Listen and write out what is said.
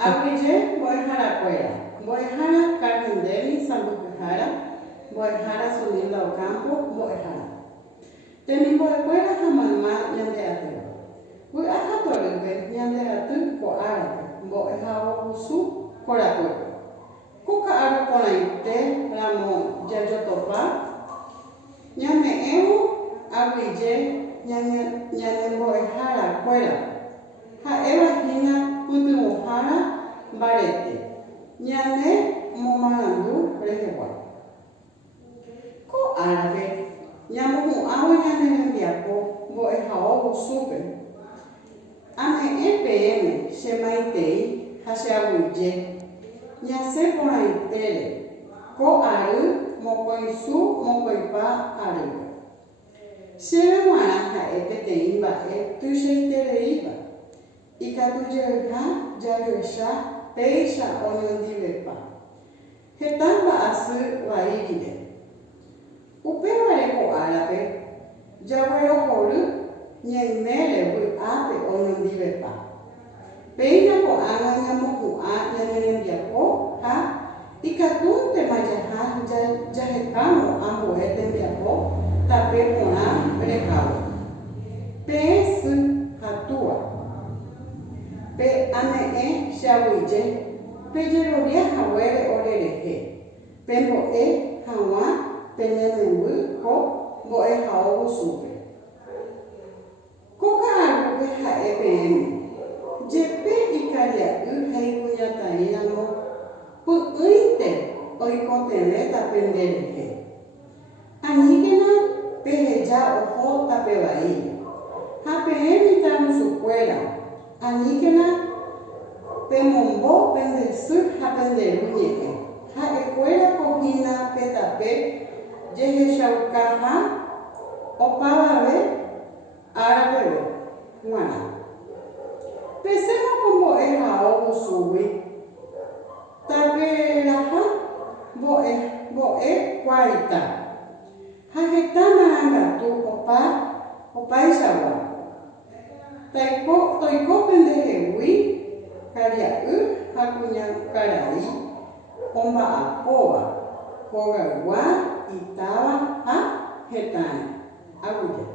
Aguille Boejaracuera, Boejara Carpendemi, Sambuquejara, Boejara Sunilda Ocampo, Boejara. Temi Boecuera Jamamá Yandeateo. Buajatorube Yandeatu Coarape, Boejao Busu, Coracuero. Cuca Aro Corainte, Ramón Yayotopa, Ñameeu, Aguille, Ñanemboejaracuera. Jaeva Hina Putumujara Barete, Ñane Momarandu Rejegua. Co árabe, Ñamumu Awe Ñanembiapo, Boejao Busupe. Ame EPM, Shemaitei, Hashabuye, Ñase Poraitere, Co Aru, Mocoisu, Mocoipa Aru. Sheve Maraja EPTIba, Tusheitereiba. Ikatujeha, Jayoesha, Peixa, Oniondivepa. Hetamba Asu, Waigide. Upevareko árabe, Jaguero Horu, Ñaimere, Ape, Oniondivepa. Peina ko ana Ñamoku A, Ñanembiapo, Ha, Ikatunte Mayaha, Jahekamo, Amboetembiapo, Tape Pona, Brecao. Pesu, Hatua. Pe ame shabuye, pe yerovia hawere orereje, pe boe hawa, pe nenembu ho, boe hao busupe. Coca arube ha EPM, jepe ikaria heicuñata irano, pu uite, oikotele tapendereje. Aníquena, pejeja ojo tapebai, ha PM tamu sucuela. Aníquena, Pemombo, Pendesuk, Hapenderuñeque, Ha Ecuera Cojina, Petape, Yeheshaucaja, Opavabe, Árabe, Juana. Pesemos como es a Obusubi, Taberaja, Boe, Cuarita, Hagetana Angatu, Opa Isawa. Toiko pendejewi, Kariau, Hakunya Karai, Omba Apoa, Kogawa, Itawa, Ha, Hetana, Aguya.